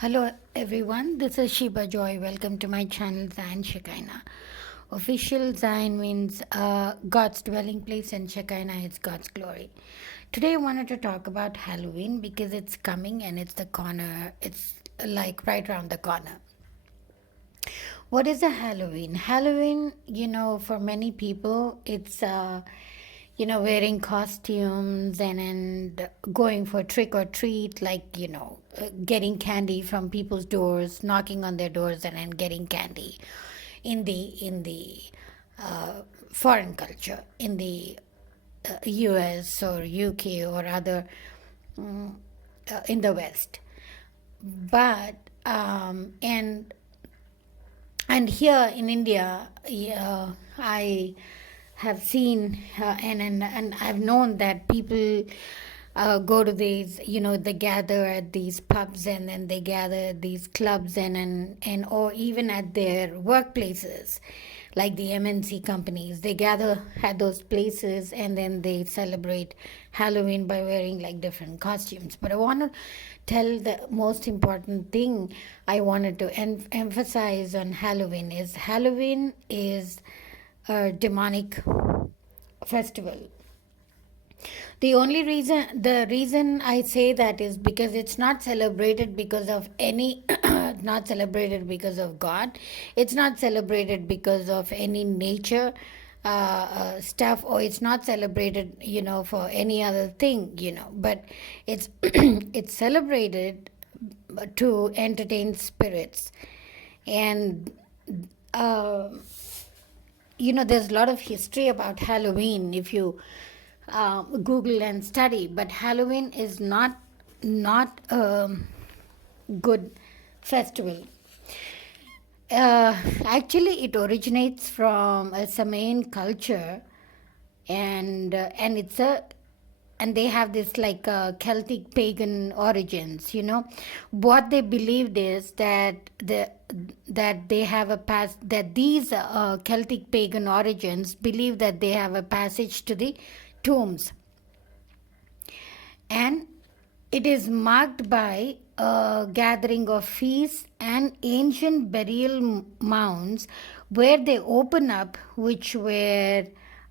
Hello everyone, this is Sheba Joy. Welcome to my channel Zion Shekinah. Official Zion means God's dwelling place and Shekinah is God's glory. Today I wanted to talk about Halloween because it's coming and it's like right around the corner. What is a Halloween? Halloween, for many people, it's wearing costumes and going for trick or treat, like getting candy from people's doors, knocking on their doors, and then getting candy. In the foreign culture, in the U.S. or U.K. or other in the West, but and here in India, I have seen and I've known that people go to these, they gather at these pubs and then they gather at these clubs and or even at their workplaces, like the MNC companies. They gather at those places and then they celebrate Halloween by wearing like different costumes. But I want to tell the most important thing I wanted to emphasize on Halloween is a demonic festival. The reason I say that is because it's not celebrated because of any, not celebrated because of God. It's not celebrated because of any nature stuff, or it's not celebrated, for any other thing, But it's it's celebrated to entertain spirits, and uh, there's a lot of history about Halloween if you Google and study. But Halloween is not a good festival. Actually, it originates from a Samhain culture, and it's a and they have this like Celtic pagan origins. What they believed is that they have a that these Celtic pagan origins believe that they have a passage to the tombs, and it is marked by a gathering of feasts and ancient burial mounds where they open up, which were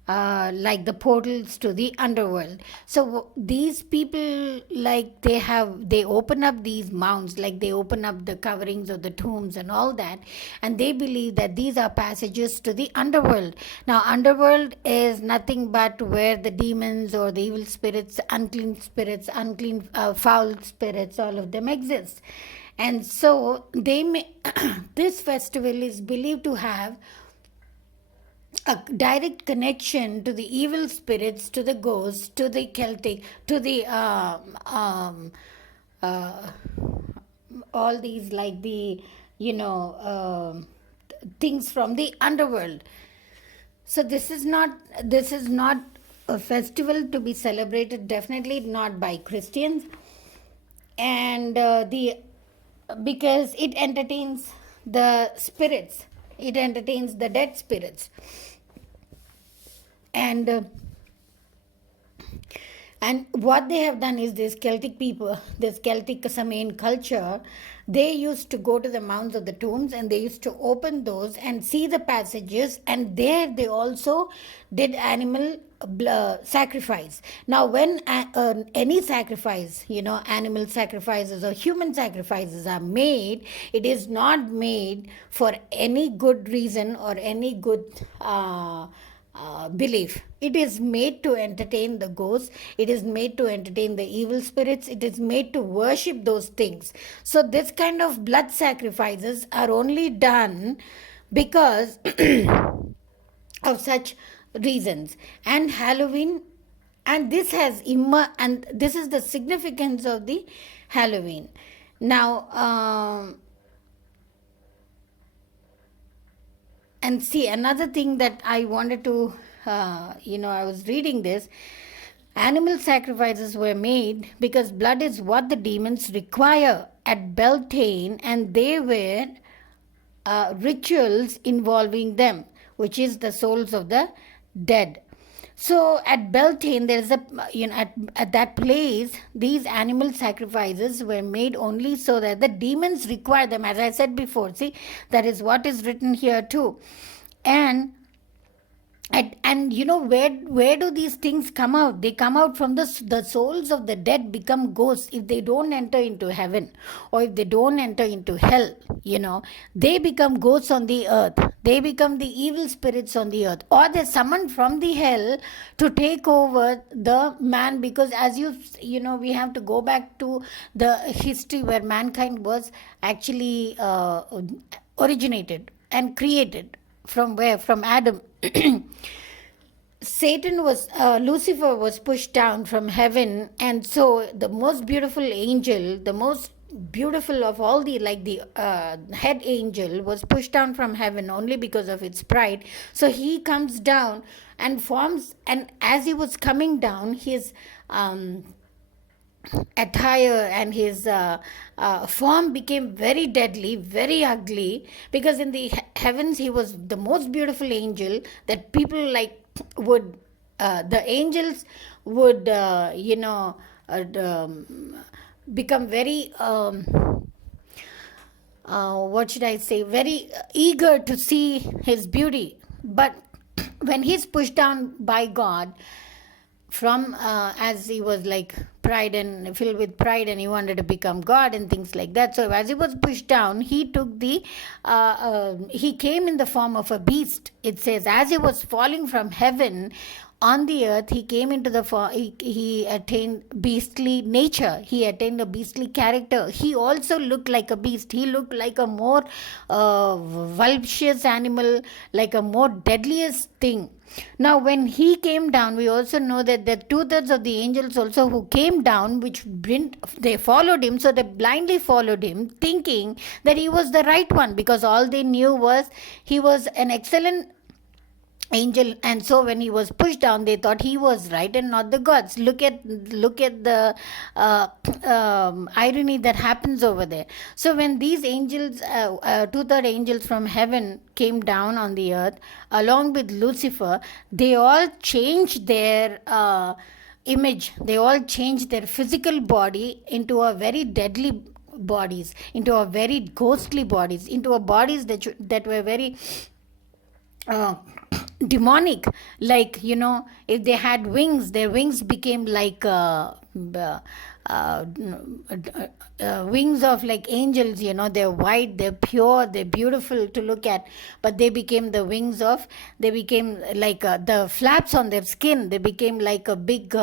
like the portals to the underworld. So these people, like they open up these mounds, like they open up the coverings of the tombs and all that, and they believe that these are passages to the underworld. Now underworld is nothing but where the demons or the evil spirits, unclean foul spirits, all of them exist. And so they may this festival is believed to have a direct connection to the evil spirits, to the ghosts, to the Celtic, to the uh, all these, like the things from the underworld. So this is not a festival to be celebrated. Definitely not by Christians, and the because it entertains the spirits. It entertains the dead spirits, and and what they have done is this Celtic people, this Celtic Samhain culture, they used to go to the mounds of the tombs and they used to open those and see the passages, and there they also did animal sacrifice. Now when any sacrifice, animal sacrifices or human sacrifices are made, it is not made for any good reason or any good belief. It is made to entertain the ghosts, it is made to entertain the evil spirits, it is made to worship those things. So this kind of blood sacrifices are only done because of such reasons. And Halloween, and and this is the significance of the Halloween. Now and see, another thing that I wanted to I was reading this. Animal sacrifices were made because blood is what the demons require at Beltane, and they were rituals involving them, which is the souls of the dead. So at Beltane, there's a at that place, these animal sacrifices were made only so that the demons require them. As I said before, see, that is what is written here too, and and where do these things come out? They come out from the souls of the dead become ghosts if they don't enter into heaven, or if they don't enter into hell. They become ghosts on the earth. They become the evil spirits on the earth, or they're summoned from the hell to take over the man. Because as we have to go back to the history where mankind was actually originated and created. From where? From Adam. Lucifer was pushed down from heaven, and so the most beautiful angel, the most beautiful of all the, like the head angel, was pushed down from heaven only because of its pride. So he comes down and forms, and as he was coming down, his attire and his form became very deadly, very ugly, because in the heavens he was the most beautiful angel that people like would the angels would become very what should I say, very eager to see his beauty. But when he's pushed down by God, from as he was like pride and filled with pride, and he wanted to become God and things like that. So as he was pushed down, he took the he came in the form of a beast. It says as he was falling from heaven on the earth, he came into the he attained beastly nature, he attained a beastly character. He also looked like a beast. He looked like a more vulturous animal, like a more deadliest thing. Now, when he came down, we also know that the 2/3 of the angels also who came down, they followed him, so they blindly followed him, thinking that he was the right one, because all they knew was he was an excellent angel. And so when he was pushed down, they thought he was right and not the gods. Look at the irony that happens over there. So when these angels 2/3 angels from heaven came down on the earth along with Lucifer, they all changed their image. They all changed their physical body into a very deadly bodies, into a very ghostly bodies, into a bodies that were very demonic. Like, if they had wings, their wings became like wings of like angels. They're white, they're pure, they're beautiful to look at, but they became the wings of, they became like the flaps on their skin, they became like a big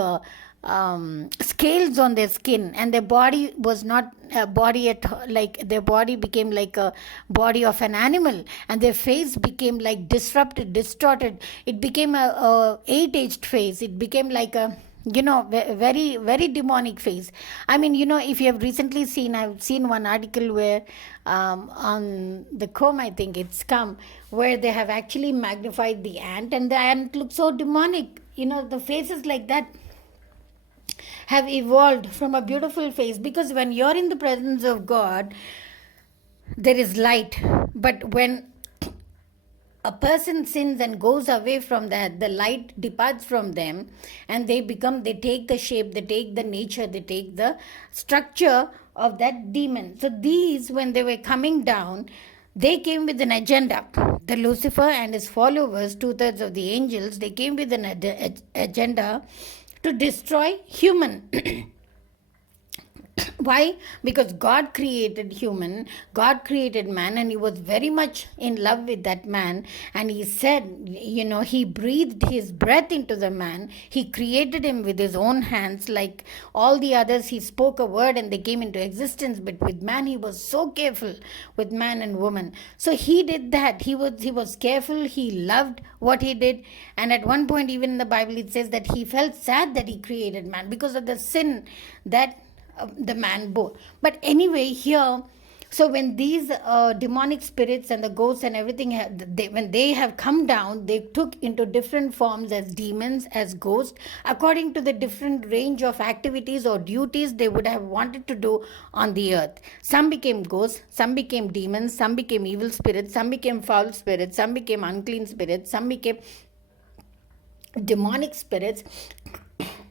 scales on their skin, and their body was not a body at like, their body became like a body of an animal, and their face became like distorted. It became a eight-edged face. It became like a very very demonic face. I mean, if you have recently seen, I've seen one article where on the comb, I think it's come, where they have actually magnified the ant, and the ant looks so demonic. The faces like that have evolved from a beautiful face, because when you're in the presence of God, there is light. But when a person sins and goes away from that, the light departs from them, and they take the shape, they take the nature, they take the structure of that demon. So these, when they were coming down, they came with an agenda. The Lucifer and his followers, 2/3 of the angels, they came with an agenda to destroy human. Why? Because God created human, God created man, and he was very much in love with that man. And he said, he breathed his breath into the man. He created him with his own hands. Like all the others, he spoke a word and they came into existence. But with man, he was so careful with man and woman. So he did that. He was careful. He loved what he did. And at one point, even in the Bible, it says that he felt sad that he created man because of the sin that the man bore. But anyway, here, so when these demonic spirits and the ghosts and everything, when they have come down, they took into different forms as demons, as ghosts, according to the different range of activities or duties they would have wanted to do on the earth. Some became ghosts, some became demons, some became evil spirits, some became foul spirits, some became unclean spirits, some became demonic spirits.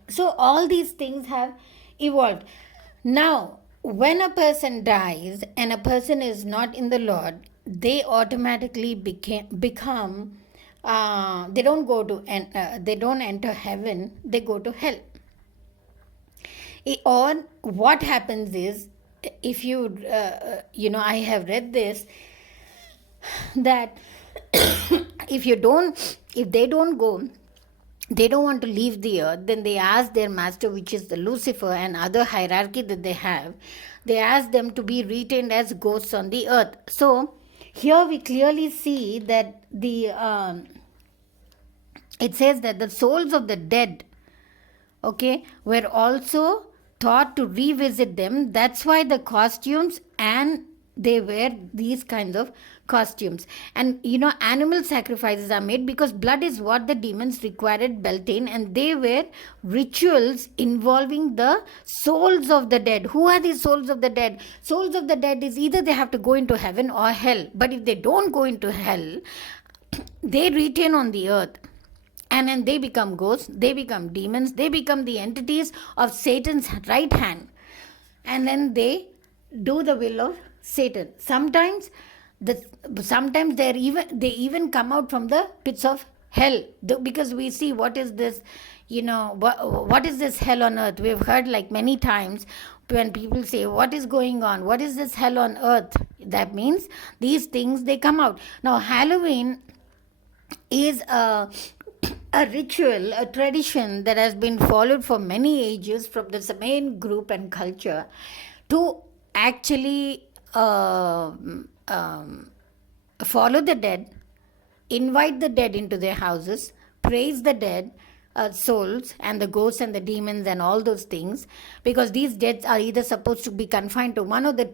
So all these things have evolved. Now, when a person dies and a person is not in the Lord, they automatically become they don't go to they don't enter heaven, they go to hell. Or what happens is, if you I have read this, that if they don't go, they don't want to leave the earth, then they ask their master, which is the Lucifer and other hierarchy that they have, they ask them to be retained as ghosts on the earth. So here we clearly see that it says that the souls of the dead, okay, were also taught to revisit them. That's why the costumes, and they wear these kinds of costumes. And animal sacrifices are made because blood is what the demons required at Beltane, and they were rituals involving the souls of the dead. Who are these souls of the dead? Souls of the dead is either they have to go into heaven or hell. But if they don't go into hell, they retain on the earth, and then they become ghosts, they become demons, they become the entities of Satan's right hand, and then they do the will of Satan. Sometimes they even come out from the pits of hell, because we see what is this, what is this hell on earth. We've heard like many times when people say, what is going on, what is this hell on earth? That means these things, they come out. Now Halloween is a ritual, a tradition that has been followed for many ages from the Samhain group and culture to actually follow the dead, invite the dead into their houses, praise the dead souls and the ghosts and the demons and all those things, because these deads are either supposed to be confined to one of the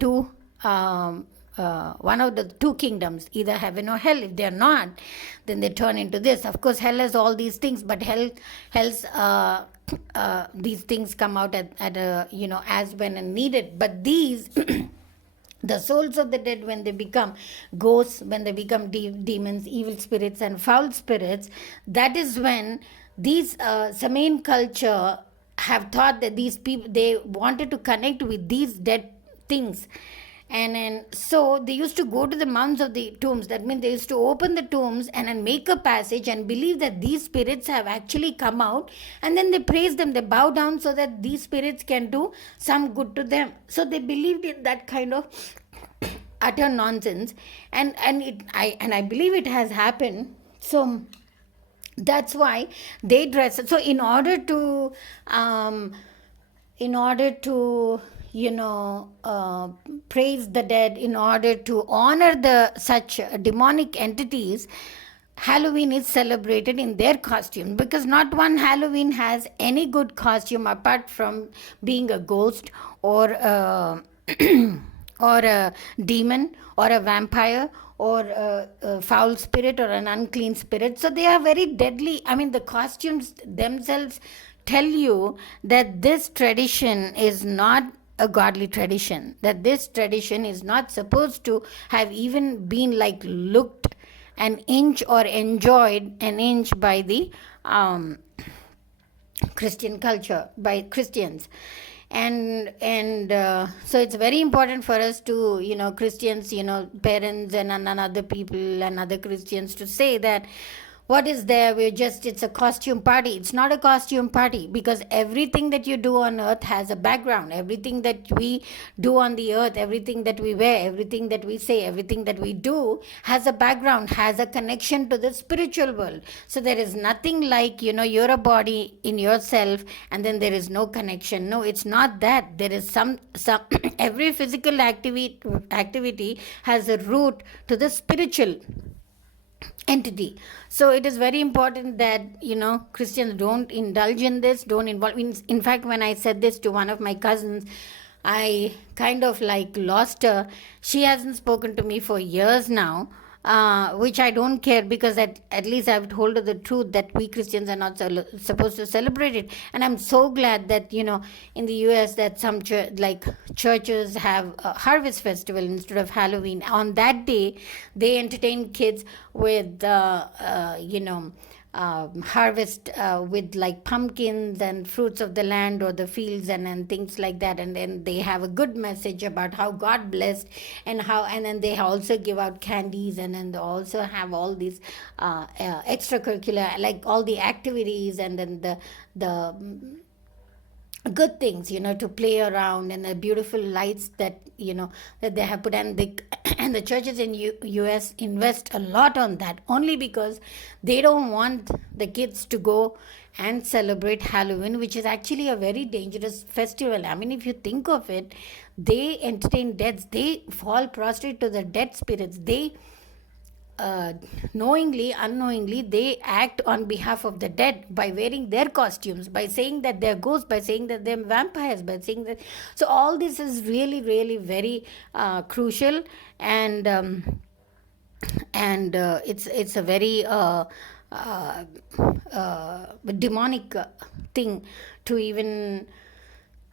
two kingdoms, either heaven or hell. If they are not, then they turn into this. Of course, hell has all these things, but hell's these things come out at a, as when and needed. But these the souls of the dead, when they become ghosts, when they become demons, evil spirits and foul spirits, that is when these Samhain culture have thought that these people, they wanted to connect with these dead things. And so they used to go to the mounds of the tombs. That means they used to open the tombs and then make a passage and believe that these spirits have actually come out, and then they praise them, they bow down so that these spirits can do some good to them. So they believed in that kind of utter nonsense, and I believe it has happened. So that's why they dress. So in order to praise the dead, in order to honor the such demonic entities, Halloween is celebrated in their costume, because not one Halloween has any good costume apart from being a ghost or or a demon or a vampire or a foul spirit or an unclean spirit. So they are very deadly. I mean, the costumes themselves tell you that this tradition is not a godly tradition, that this tradition is not supposed to have even been like looked an inch or enjoyed an inch by the Christian culture, by Christians. And so it's very important for us to, Christians, parents and other people and other Christians, to say that what is there, it's a costume party. It's not a costume party, because everything that you do on earth has a background. Everything that we do on the earth, everything that we wear, everything that we say, everything that we do has a background, has a connection to the spiritual world. So there is nothing like, you're a body in yourself and then there is no connection. No, it's not that. There is some every physical activity has a root to the spiritual entity. So it is very important that Christians don't indulge in this, don't involve in fact, when I said this to one of my cousins, I kind of like lost her. She hasn't spoken to me for years now, which I don't care, because at least I've told her the truth that we Christians are not supposed to celebrate it. And I'm so glad that, in the US, that some churches have a harvest festival instead of Halloween. On that day, they entertain kids with, harvest with like pumpkins and fruits of the land or the fields and things like that, and then they have a good message about how God blessed and how, and then they also give out candies, and then they also have all these extracurricular, like all the activities, and then the good things, to play around, and the beautiful lights that that they have put. And the and the churches in US invest a lot on that, only because they don't want the kids to go and celebrate Halloween, which is actually a very dangerous festival. I mean, if you think of it, they entertain deaths, they fall prostrate to the dead spirits, they uh, knowingly, unknowingly, they act on behalf of the dead by wearing their costumes, by saying that they're ghosts, by saying that they're vampires, by saying that. So, all this is really, really very crucial, and it's a very uh, demonic thing to even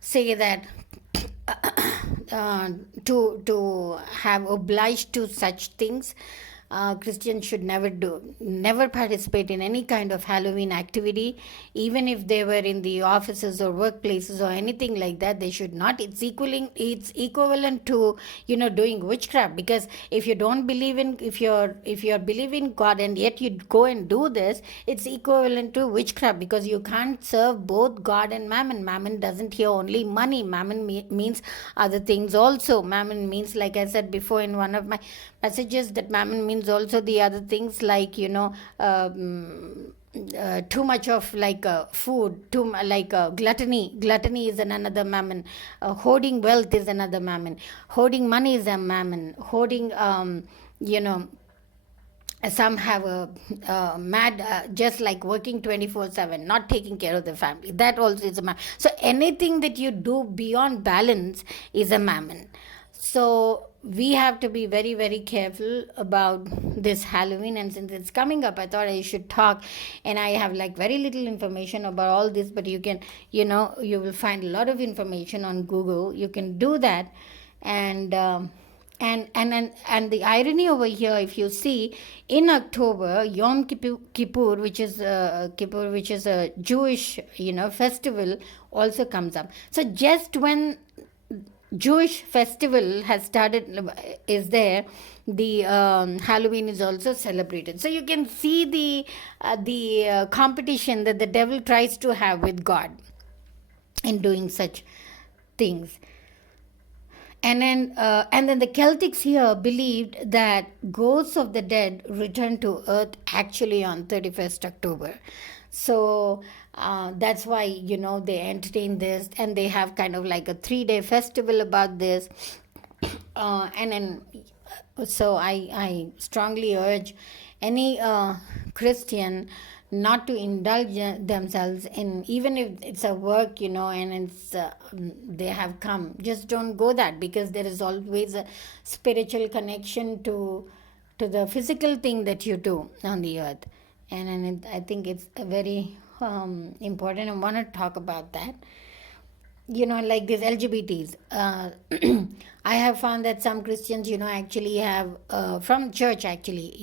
say that uh, to have obliged to such things. Christians should never participate in any kind of Halloween activity, even if they were in the offices or workplaces or anything like that. They should not. It's equivalent to doing witchcraft, because if you don't believe in, if you're believing God and yet you go and do this, it's equivalent to witchcraft, because you can't serve both God and Mammon. Mammon doesn't hear only money. Mammon means other things also. Mammon means, like I said before in one of my messages, that Mammon means also the other things, like too much of like food, like gluttony is another Mammon. Hoarding wealth is another Mammon. Hoarding money is a Mammon. Hoarding you know some have a mad, just like working 24/7, not taking care of the family, that also is a mammon. So anything that you do beyond balance is a Mammon. So we have to be very, very careful about this Halloween. And since it's coming up, I thought I should talk. And I have like very little information about all this, but you can, you will find a lot of information on Google. You can do that. And the irony over here, if you see, in October, Yom Kippur, which is a Jewish festival, also comes up. So just when Jewish festival has started, is there, the Halloween is also celebrated. So you can see the competition that the devil tries to have with God in doing such things. And then the Celtics here believed that ghosts of the dead return to earth actually on 31st October. So that's why they entertain this, and they have kind of like a 3-day festival about this. And then so I strongly urge any Christian not to indulge themselves in, even if it's a work, and it's they have come, just don't go that, because there is always a spiritual connection to the physical thing that you do on the earth. And I think it's a very important. I want to talk about that. Like these LGBTs. I have found that some Christians, actually have, from church, actually,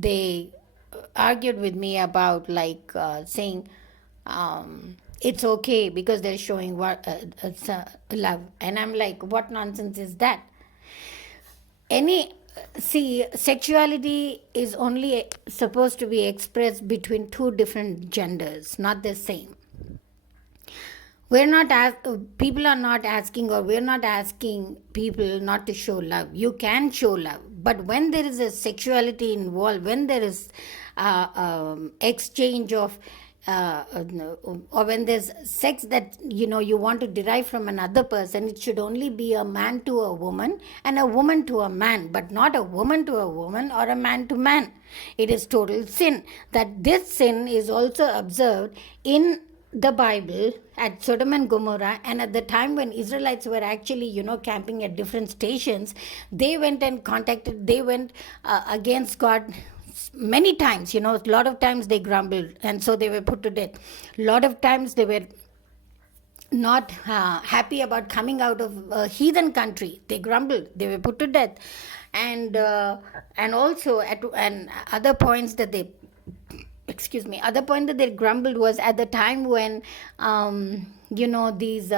they argued with me about, like, saying it's okay because they're showing what love. And I'm like, what nonsense is that? See, sexuality is only supposed to be expressed between two different genders, not the same. People are not asking, or we're not asking people not to show love. You can show love, but when there is a sexuality involved, when there is exchange of or when there's sex that you want to derive from another person, it should only be a man to a woman and a woman to a man, but not a woman to a woman or a man to man. It is total sin. That this sin is also observed in the Bible at Sodom and Gomorrah, and at the time when Israelites were actually, camping at different stations, they went against God many times. A lot of times they grumbled, and so they were put to death. A lot of times they were not happy about coming out of a heathen country. They grumbled, they were put to death. And also at other points that they excuse me, other point that they grumbled was at the time when these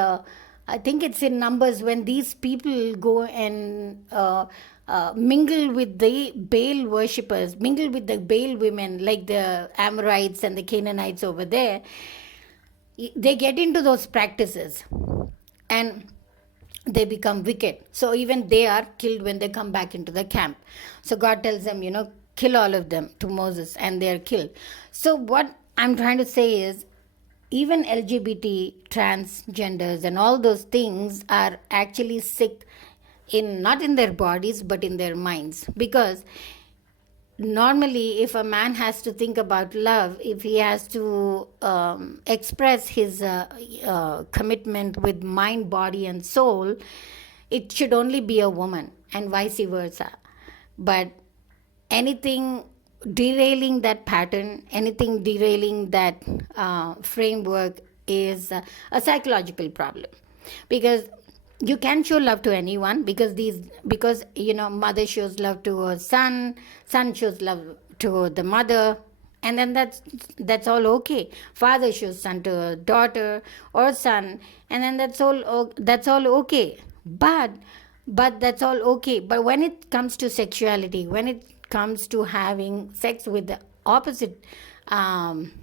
I think it's in Numbers, when these people go and mingle with the Baal worshippers, mingle with the Baal women, like the Amorites and the Canaanites over there. They get into those practices and they become wicked. So even they are killed when they come back into the camp. So God tells them, kill all of them to Moses, and they are killed. So what I'm trying to say is, even LGBT, transgenders, and all those things are actually sick, in not in their bodies but in their minds. Because normally, if a man has to think about love, if he has to express his commitment with mind, body, and soul, it should only be a woman, and vice versa. But anything derailing that pattern, anything derailing that framework is a psychological problem. Because you can show love to anyone, because mother shows love to her son shows love to the mother, and then that's all okay. Father shows son to a daughter or son, and then that's all okay. But that's all okay. But when it comes to sexuality, when it comes to having sex with the opposite,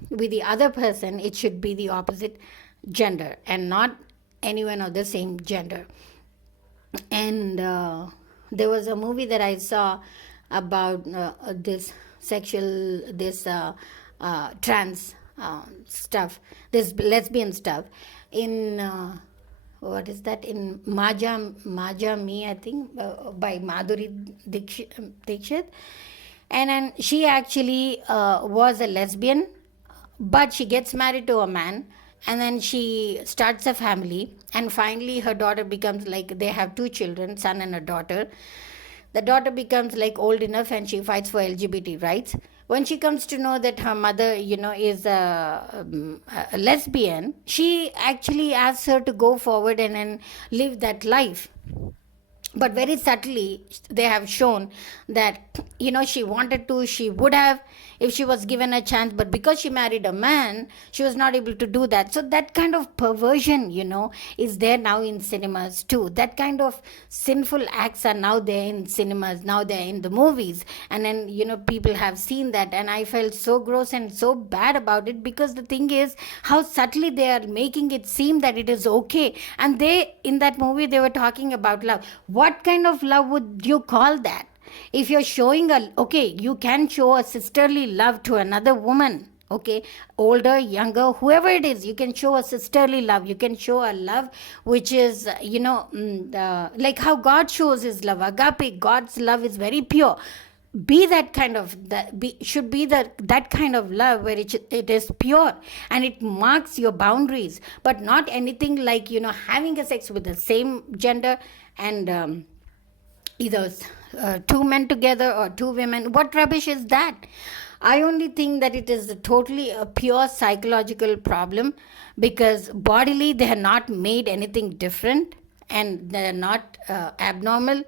with the other person, it should be the opposite gender and not anyone of the same gender. And there was a movie that I saw about this trans stuff, this lesbian stuff in what is that, in Maja Me, I think, by Madhuri Dixit. And then she actually was a lesbian, but she gets married to a man, and then she starts a family, and finally her daughter becomes, like, they have two children, son and a daughter. The daughter becomes like old enough, and she fights for LGBT rights. When she comes to know that her mother, is a lesbian, she actually asks her to go forward and then live that life. But very subtly, they have shown that, she wanted to, she would have, if she was given a chance, but because she married a man, she was not able to do that. So that kind of perversion, is there now in cinemas too. That kind of sinful acts are now there in cinemas, now they're in the movies. And then, people have seen that, and I felt so gross and so bad about it, because the thing is how subtly they are making it seem that it is okay. And in that movie, they were talking about love. What kind of love would you call that? If you're showing you can show a sisterly love to another woman, okay, older, younger, whoever it is, you can show a sisterly love. You can show a love which is, like how God shows his love, agape. God's love is very pure. Be that kind of, should be that kind of love where it is pure and it marks your boundaries, but not anything like, having a sex with the same gender, and either two men together or two women. What rubbish is that? I only think that it is totally a pure psychological problem, because bodily they have not made anything different, and they're not abnormal.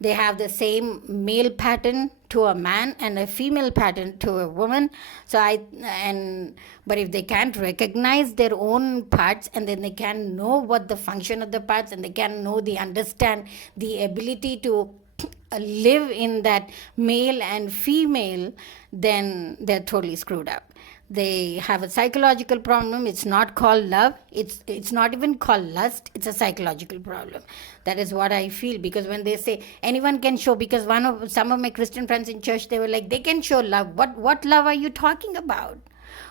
They have the same male pattern to a man and a female pattern to a woman. But if they can't recognize their own parts, and then they can know what the function of the parts, and they can understand the ability to live in that male and female, then they're totally screwed up. They have a psychological problem. It's not called love. It's not even called lust. It's a psychological problem. That is what I feel. Because when they say anyone can show, because some of my Christian friends in church, they were like, they can show love. What love are you talking about?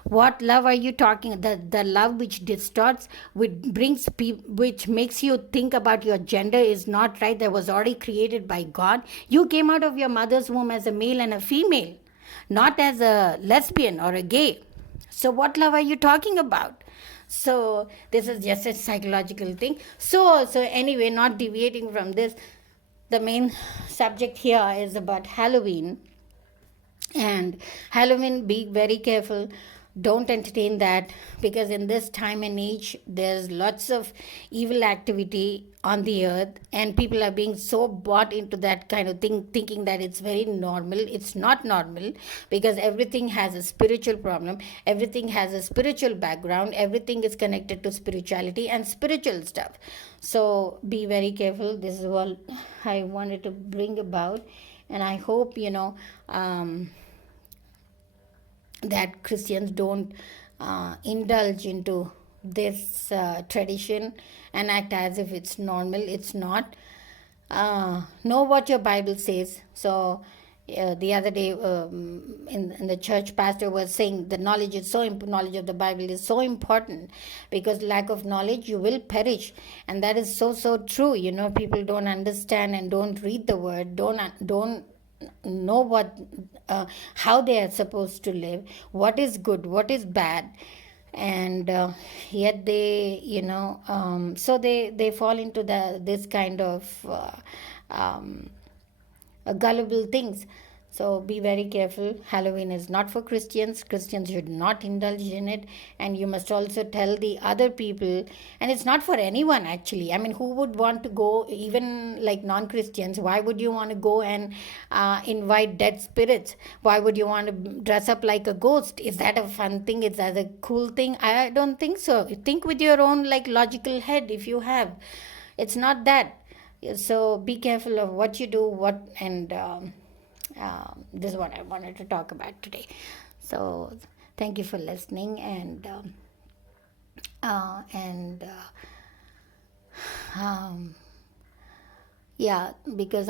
What love are you talking? The love which distorts, which makes you think about your gender is not right. That was already created by God. You came out of your mother's womb as a male and a female, not as a lesbian or a gay. So what love are you talking about? So this is just a psychological thing. So anyway, not deviating from this, the main subject here is about Halloween. And Halloween, be very careful. don't entertain that, because in this time and age there's lots of evil activity on the earth, and people are being so bought into that kind of thing, thinking that it's very normal. It's not normal, because everything has a spiritual problem, everything has a spiritual background, everything is connected to spirituality and spiritual stuff. So be very careful. This is all I wanted to bring about, and I hope that Christians don't indulge into this tradition and act as if it's normal. It's not. Know what your Bible says. So, the other day in the church, pastor was saying the knowledge is knowledge of the Bible is so important, because lack of knowledge you will perish, and that is so true. People don't understand and don't read the word, don't know how they are supposed to live, what is good, what is bad, and yet they so they fall into this kind of gullible things. So be very careful. Halloween is not for Christians. Christians should not indulge in it. And you must also tell the other people. And it's not for anyone, actually. I mean, who would want to go, even like non Christians? Why would you want to go and invite dead spirits? Why would you want to dress up like a ghost? Is that a fun thing? Is that a cool thing? I don't think so. Think with your own like logical head if you have. It's not that. So be careful of what you do, this is what I wanted to talk about today. So thank you for listening, yeah, because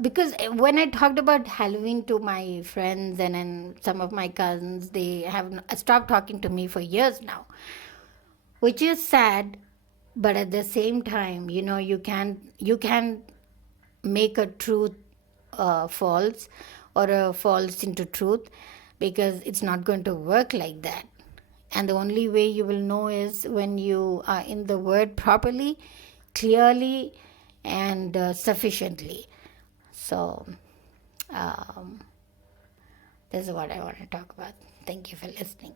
because when I talked about Halloween to my friends and some of my cousins, they have stopped talking to me for years now, which is sad. But at the same time, you can make a truth false, or a false into truth, because it's not going to work like that. And the only way you will know is when you are in the word properly, clearly, and sufficiently. So this is what I want to talk about. Thank you for listening.